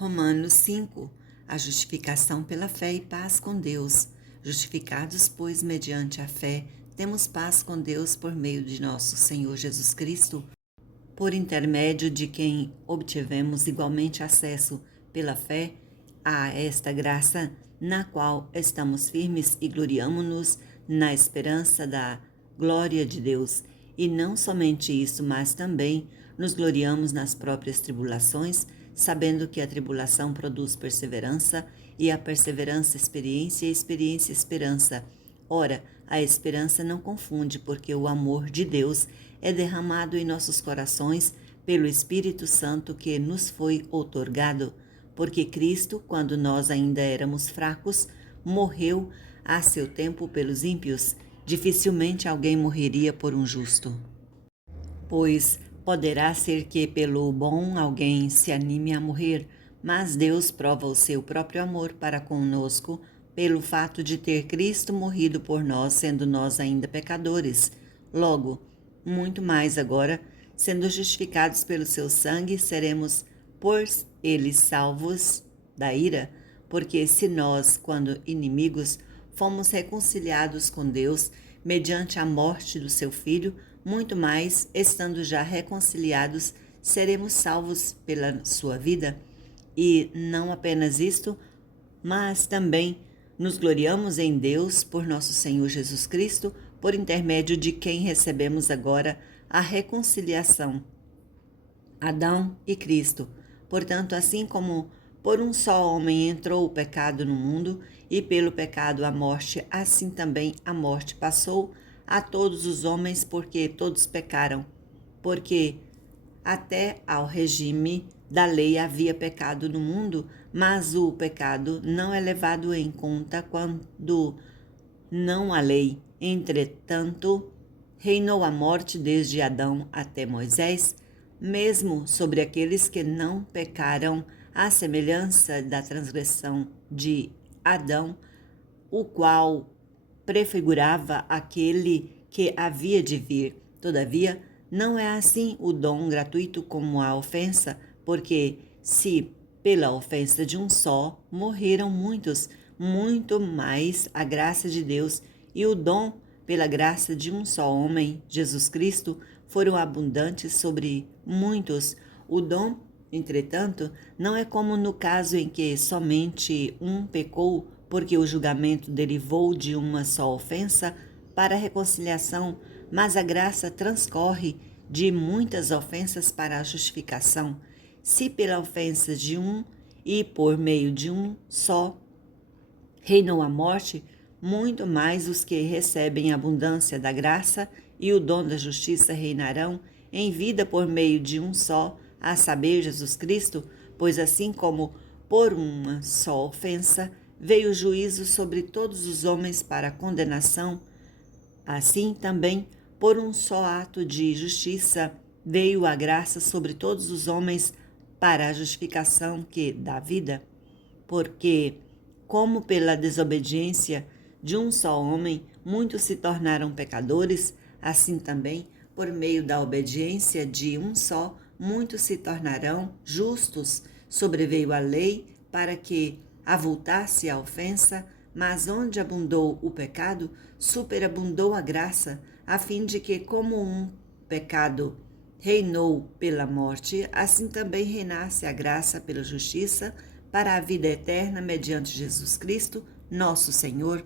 Romanos 5. A justificação pela fé e paz com Deus. Justificados, pois, mediante a fé, temos paz com Deus por meio de nosso Senhor Jesus Cristo, por intermédio de quem obtivemos igualmente acesso pela fé a esta graça, na qual estamos firmes e gloriamo-nos na esperança da glória de Deus. E não somente isso, mas também nos gloriamos nas próprias tribulações, sabendo que a tribulação produz perseverança, e a perseverança experiência, e a experiência esperança. Ora, a esperança não confunde, porque o amor de Deus é derramado em nossos corações pelo Espírito Santo que nos foi outorgado. Porque Cristo, quando nós ainda éramos fracos, morreu a seu tempo pelos ímpios. Dificilmente alguém morreria por um justo. Pois poderá ser que pelo bom alguém se anime a morrer, mas Deus prova o seu próprio amor para conosco pelo fato de ter Cristo morrido por nós, sendo nós ainda pecadores. Logo, muito mais agora, sendo justificados pelo seu sangue, seremos por ele salvos da ira, porque se nós, quando inimigos, fomos reconciliados com Deus mediante a morte do seu Filho, muito mais, estando já reconciliados, seremos salvos pela sua vida. E não apenas isto, mas também nos gloriamos em Deus por nosso Senhor Jesus Cristo, por intermédio de quem recebemos agora a reconciliação. Adão e Cristo. Portanto, assim como por um só homem entrou o pecado no mundo, e pelo pecado a morte, assim também a morte passou a todos os homens, porque todos pecaram. Porque até ao regime da lei havia pecado no mundo, mas o pecado não é levado em conta quando não há lei. Entretanto, reinou a morte desde Adão até Moisés, mesmo sobre aqueles que não pecaram, à semelhança da transgressão de Adão, o qual prefigurava aquele que havia de vir. Todavia, não é assim o dom gratuito como a ofensa, porque se pela ofensa de um só morreram muitos, muito mais a graça de Deus e o dom pela graça de um só homem, Jesus Cristo, foram abundantes sobre muitos. O dom, entretanto, não é como no caso em que somente um pecou, porque o julgamento derivou de uma só ofensa para a reconciliação, mas a graça transcorre de muitas ofensas para a justificação. Se pela ofensa de um e por meio de um só reinou a morte, muito mais os que recebem a abundância da graça e o dom da justiça reinarão em vida por meio de um só, a saber, Jesus Cristo, pois assim como por uma só ofensa veio o juízo sobre todos os homens para a condenação, assim também por um só ato de justiça veio a graça sobre todos os homens para a justificação que dá vida. Porque, como pela desobediência de um só homem muitos se tornaram pecadores, assim também, por meio da obediência de um só, muitos se tornarão justos. Sobreveio a lei para que avultasse a ofensa, mas onde abundou o pecado, superabundou a graça, a fim de que, como um pecado reinou pela morte, assim também reinasse a graça pela justiça, para a vida eterna mediante Jesus Cristo, nosso Senhor.